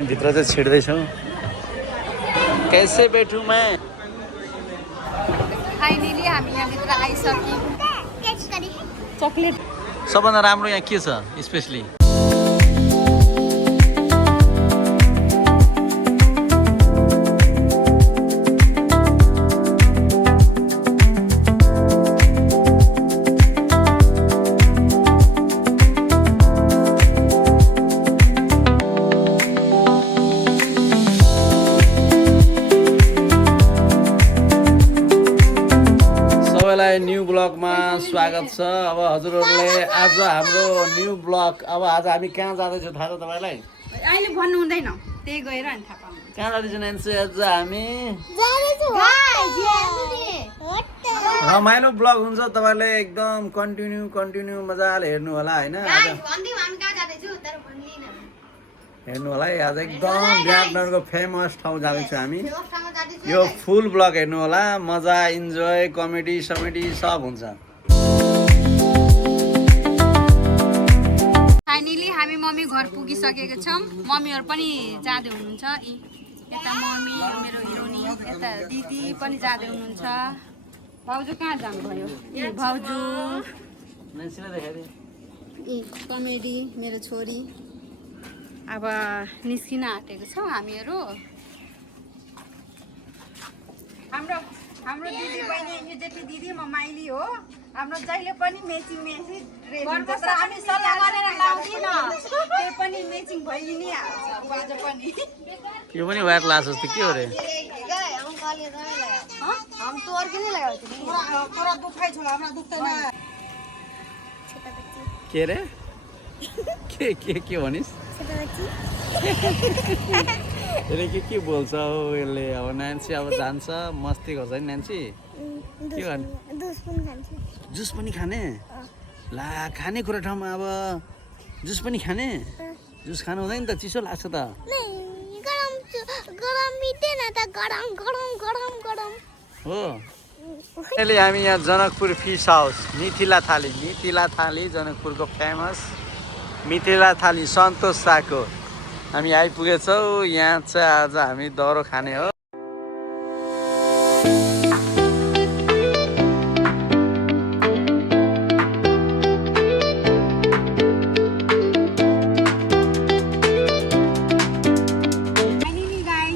भित्र चाहिँ छिड्दैछौँ। कैसे बैठूं मैं? फाइनली हामी यहाँभित्र आइसक्यौँ। चकलेट सबभन्दा राम्रो यहाँ के छ स्पेसली? न्यू ब्लगमा स्वागत छ। अब हजुरहरूले आज हाम्रो न्यू ब्लग, अब आज हामी कहाँ जाँदैछौँ थाहा छ तपाईँलाई? अहिले भन्नु हुँदैन, त्यही गएर अनि थाहा पाउनु। कहाँ जाँदैछौँ नान्सी? आज हामी रमाइलो ब्लग हुन्छ, तपाईँले एकदम कन्टिन्यू मजाले हेर्नु होला होइन। हेर्नु होला है, आज एकदम विराटनगरको फेमस ठाउँ जाँदैछौँ हामी। यो फुल ब्लग हेर्नु होला, मजा इन्जोय कमेडी समेडी सब हुन्छ। फाइनली हामी मम्मी घर पुगिसकेको छौँ। मम्मीहरू पनि जाँदै हुनुहुन्छ। यता मम्मी मेरो हिरोनी, यता दिदी पनि जाँदै हुनुहुन्छ। भाउजू कहाँ जानुभयो? ए भाउजू कमेडी मेरो छोरी। अब निस्किन आँटेको छौँ हामीहरू। हाम्रो दिदी बहिनी यो जेठी दिदी म माइली हो। हाम्रो जहिले पनि मैचिङ ड्रेस हुन्छ, तर हामी सल्लाह गरेर लाउँदिनँ। त्यो पनि मैचिङ भइ नै हाल्छ आज पनि। यो पनि वायर लास जस्तो के हो रे? हम तो और किन लगाउ तिमी? पुरा दुखाइ छ, हमरा दुख्दैन। के रे? के भनिस्? यसले के बोल्छ हौ यसले? अब नान्सी अब जान्छ, मस्ती गर्छ नि नान्सी। के गर्ने? जुस पनि खाने? ला खाने कुरा ठाउँमा अब जुस पनि खाने? जुस खानु हुँदैन त, चिसो लाग्छ त। हो अहिले हामी यहाँ जनकपुर फिस हाउस मिथिला थाली जनकपुरको फेमस मिथिला थाली सन्तोष शाहको हामी आइपुगेछौँ। यहाँ चाहिँ आज हामी दह्रो खाने हो।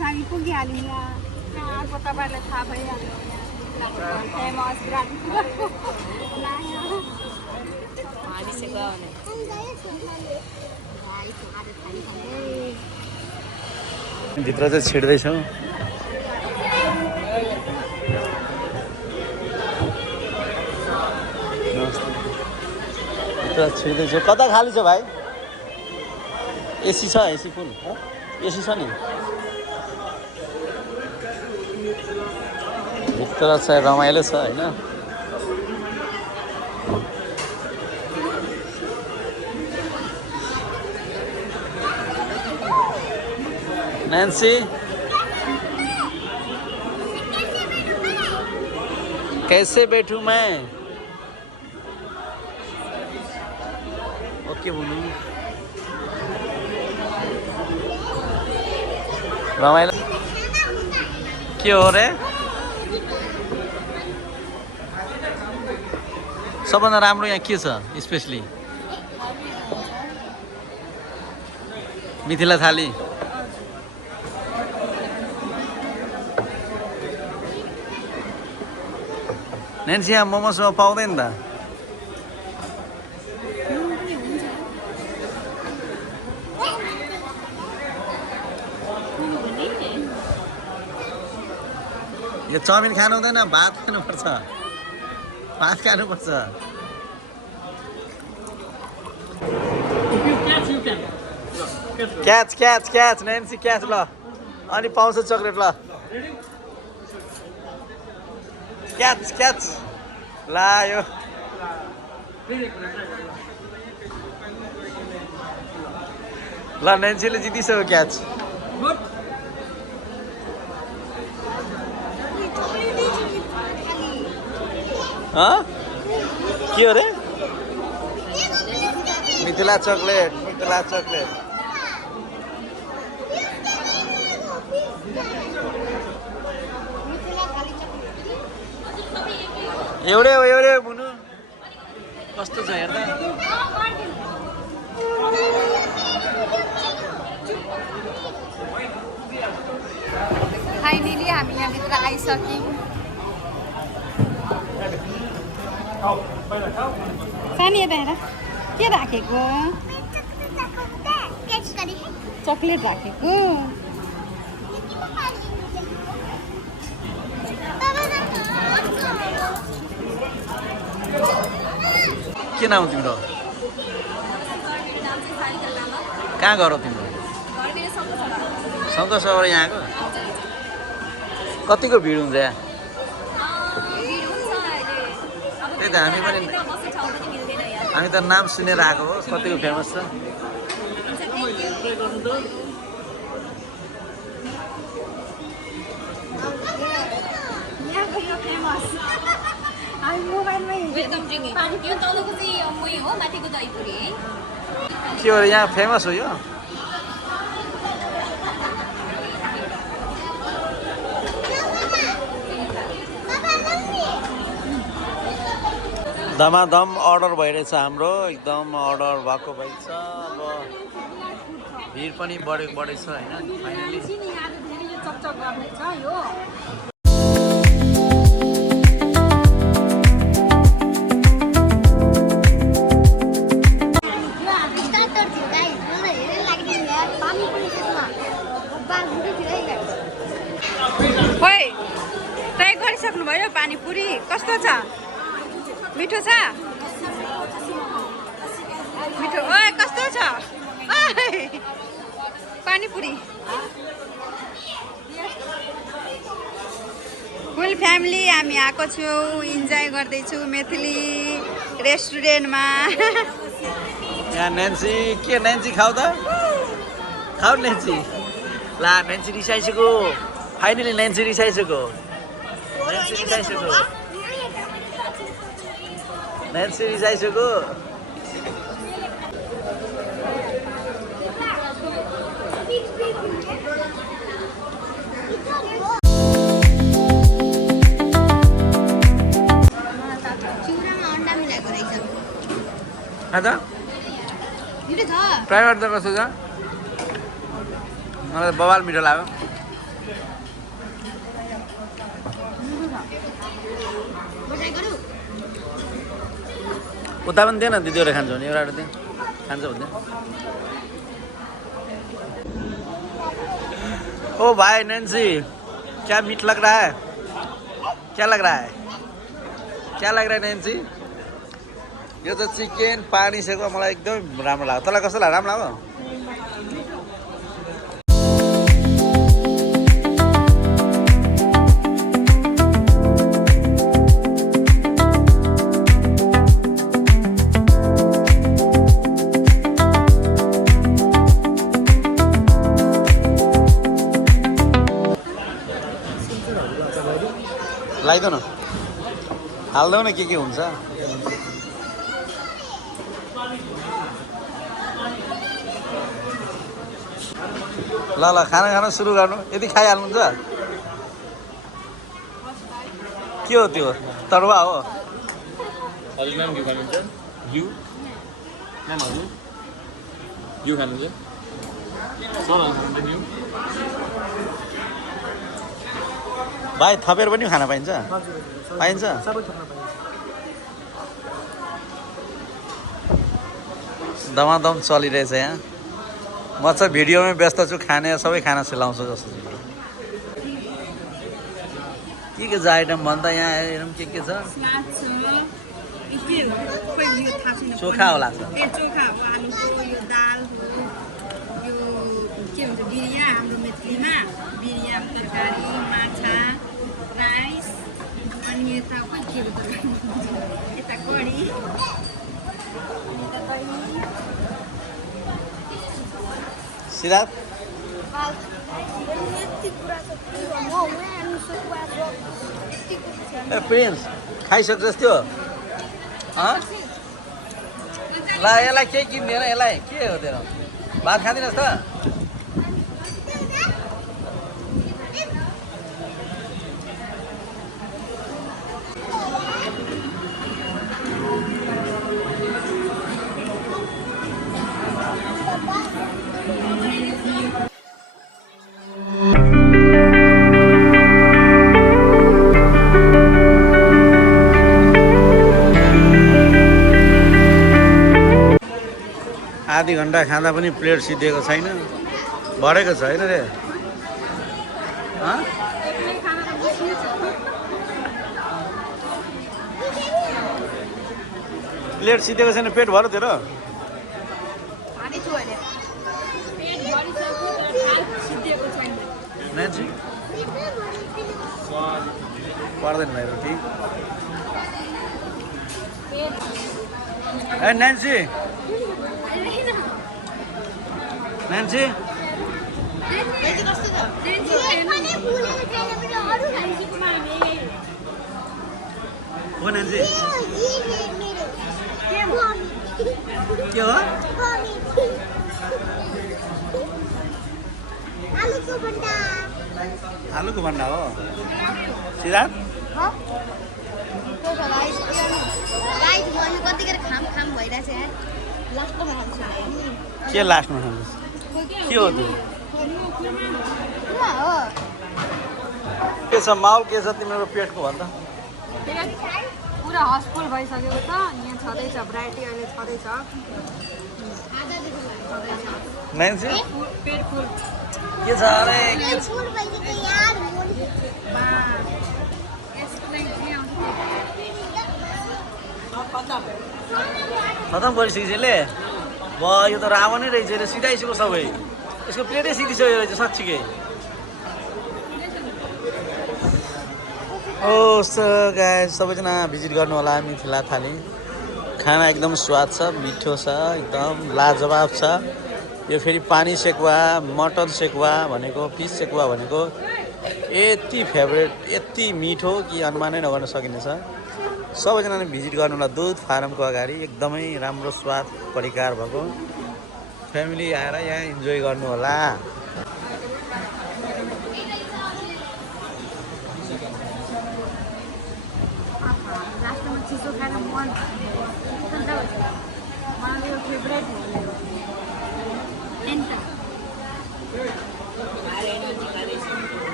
हामी पुगिहाल्यौँ यहाँ। कहाँको तपाईँलाई थाहा भइहाल्यो, फेमस भित्र चाहिँ छिड्दैछौँ। भित्र छिड्दैछौँ। कता खाली छ भाइ? एसी छ? एसी फुल एसी छ नि भित्र चाहिँ रमाइलो छ होइन। नैन्सी कैसे बैठूं मैं? ओके बोलू रमाइलो के हो रे? सबभन्दा राम्रो यहाँ के छ स्पेसली? मिथिला थाली। नैन्सी यहाँ मोमोसमा पाउँदैन त? यो चाउमिन खानु हुँदैन, भात खानुपर्छ। भात खानुपर्छ। क्याच नैन्सी क्याच ल। अनि पाउँछ चक्लेट ल। क्याच लायो। ल नैन्सीले जितिसक्यो क्याच। के हो रे? मिथिला चकलेट। ला चक्लेट एउटै हो एउटै हो बुनु कस्तो छ हेर्दा फाइनली हामी यहाँभित्र आइसक्यौँ सानी यता हेर के राखेको चक्लेट राखेको के नाम तिम्रो कहाँ घर हो तिम्रो सन्तोष सर यहाँको कतिको भिड हुन्छ यहाँ त्यही त हामी त नाम सुनेर आएको हो कतिको फेमस छ के हो यहाँ फेमस हो यो दमादम अर्डर भइरहेछ हाम्रो एकदम अर्डर भएको भइ छ अब भिड पनि बढेछ होइन फाइनली ओइ ट्राई गरिसक्नुभयो पानीपुरी कस्तो छ मिठो छ मिठो ओए कस्तो छ पानीपुरी फुल फ्यामिली हामी आएको छौँ इन्जोय गर्दैछौँ मेथली रेस्टुरेन्टमा यहाँ नेन्सी के नेन्सी खाऊ त खाऊ नेन्सी ला नेन्सी रिसाइसक्यो फाइनली नेन्सी रिसाइसक्यो नेन्सी रिसाइसक्यो ट्राई गर्दा कस्तो छ मलाई बवाल मिठो लाग्यो उता पनि दिएन दिदीहरू खान्छ भने एउटा दिए खान्छ भने ओ भाई नैन्सी क्या मीठ लग रहा है क्या लग रहा है नैन्सी यो त चिकन पानी सेको मलाई एकदम राम्रो लाग्यो तँलाई कस्तो लाग्यो राम्रो लाग्यो लगाइदेऊ न हाल्देऊ न के हुन्छ ल खाना सुरु गर्नु यदि खाइहाल्नुहुन्छ के हो त्यो तरुवा हो हजुर नाम के खानुहुन्छ घिउ नाम हजुर घिउ खानुहुन्छ भाइ थपेर पनि खाना पाइन्छ पाइन्छ दमादम चलिरहेछ यहाँ म चाहिँ भिडियोमै व्यस्त छु खाने सबै खाना सिलाउँछु जस्तो के छ आइटम भन्दा यहाँ हेरौँ के छ चोखा होला चोखा हो आलुको यो दाल हो यो के भन्छ बिरिया हाम्रो मेथलीमा बिरिया तरकारी माछा राइस अनि यता के भन्छ यता कढी सिरात ए प्रिन्स खाइसक्छस् त्यो ल यसलाई केही किन्दैन यसलाई के हो तेरो भात खाँदिनस् त आधी घन्टा खाँदा पनि प्लेट सिद्धिएको छैन भरेको छ होइन रे प्लेट सिद्धेको छैन पेट भरो तेरो नान्सी पर्दैन भाइ रोटी ए नान्सी नान्सी हो नान्सी के हो आलुको भण्डा हो सिद्धार्थ के लास्टमा खानुहोस् के हो त्यो के छ माहौल के छ तिम्रो पेटको भन्दा पुरा हस्फुल भइसकेको छ यहाँ छँदैछ भ्याराइटी अहिले छँदैछ नान्सी पेट फुल के छ अरे खतम गरिसकेपछि यसले भयो यो त रावणै रहेछ यसले सिधाइसक्यो सबै यसको प्लेटै सिधिसक्यो रहेछ साँच्चीकै ओ गाइस सबैजना भिजिट गर्नु होला मिथिला थाली खाना एकदम स्वाद छ मिठो छ एकदम लाजवाब छ यो फेरि पानी सेकुवा मटन सेकुवा भनेको फिस सेकुवा भनेको यति फेभरेट यति मिठो कि अनुमानै नगर्न सकिनेछ सबैजनाले भिजिट गर्नु होला दुध फार्मको अगाडि एकदमै राम्रो स्वाद परिकार भएको फ्यामिली आएर यहाँ इन्जोय गर्नु होला चिसो खाएर मन मलाई फेभरेट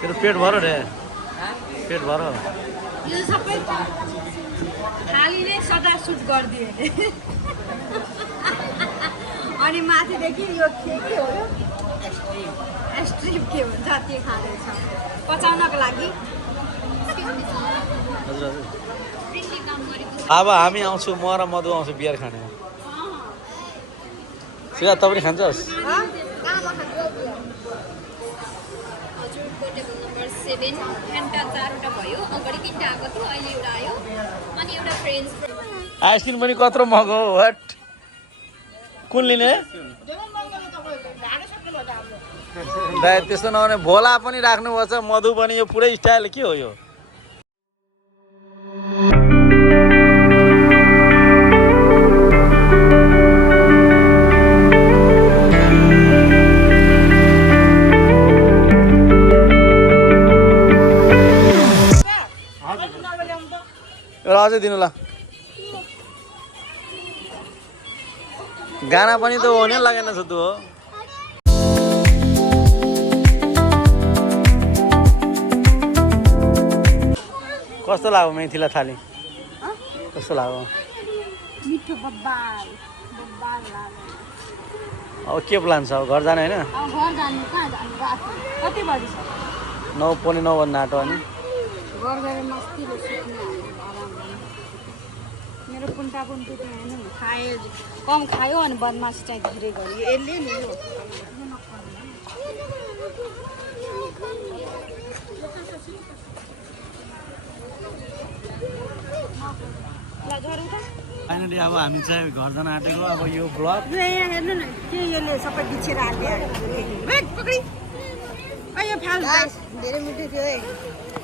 तेरो पेट भरो रे पेट भरो यो सबै थालीले सदा सुट गरिदिए अनि माथिदेखि यो के हो यो स्ट्रिप के हुन्छ त्यो खाँदैछ पचाउनको लागि अब हामी आउँछु म र मधु आउँछु बियर खाने सिधा त पनि खान्छस् आइसक्रिम पनि कत्रो महँगो हो हट कुन लिने दाइ त्यस्तो नभने भोला पनि राख्नुपर्छ मधु पनि यो पुरै स्टाइल के हो यो अझै दिनु ल गाना पनि त हुनै लागेन छ तँ हो कस्तो लाग्यो मेथिला थाली कस्तो लाग्यो मिठो बब्बाल बब्बाल लाग्यो अब के प्लान छ घर जाने होइन घर जानु कहाँ जानु राति कति बजी छ 9:09 भन्नु आँटो अनि घर गएर मस्तीले सुत्ने मेरो पुन्टा पुन्टी त हेर्नु खायो कम खायो अनि बदमास चाहिँ धेरै गर्यो यसले नि यो फाइनली अब हामी चाहिँ घर जान आँटेको अब यो ब्लग यहाँ हेर्नु न के यसले सबै बिछेर हाल्ने पक्री यो फाल धेरै मिठो थियो है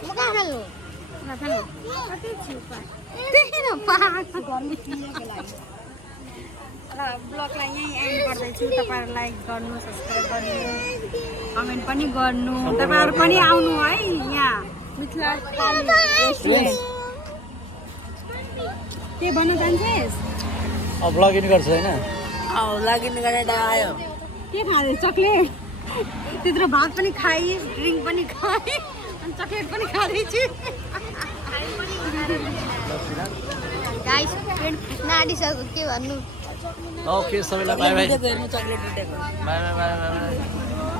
म कहाँ फाल्नु ब्लगलाई यहीँ एन्ड गर्दैछु। तपाईँहरू लाइक गर्नु, सब्सक्राइब गर्नु, कमेन्ट पनि गर्नु। तपाईँहरू पनि आउनु है यहाँ मिथिला थाली रेस्टुरेन्ट। के भन्न चाहन्छस्? अब ब्लगिङ गर्छ होइन? लगइन गरेर आयो के खाँदै? चक्लेट। त्यत्रो भात पनि खाएँ, ड्रिङ्क पनि खाएँ अनि चक्लेट पनि खाँदैछु। गाइस फ्रेन्ड नाडिसक्यो के भन्नु। ओके सबैलाई बाई बाई हेर्नु chocolate by by by by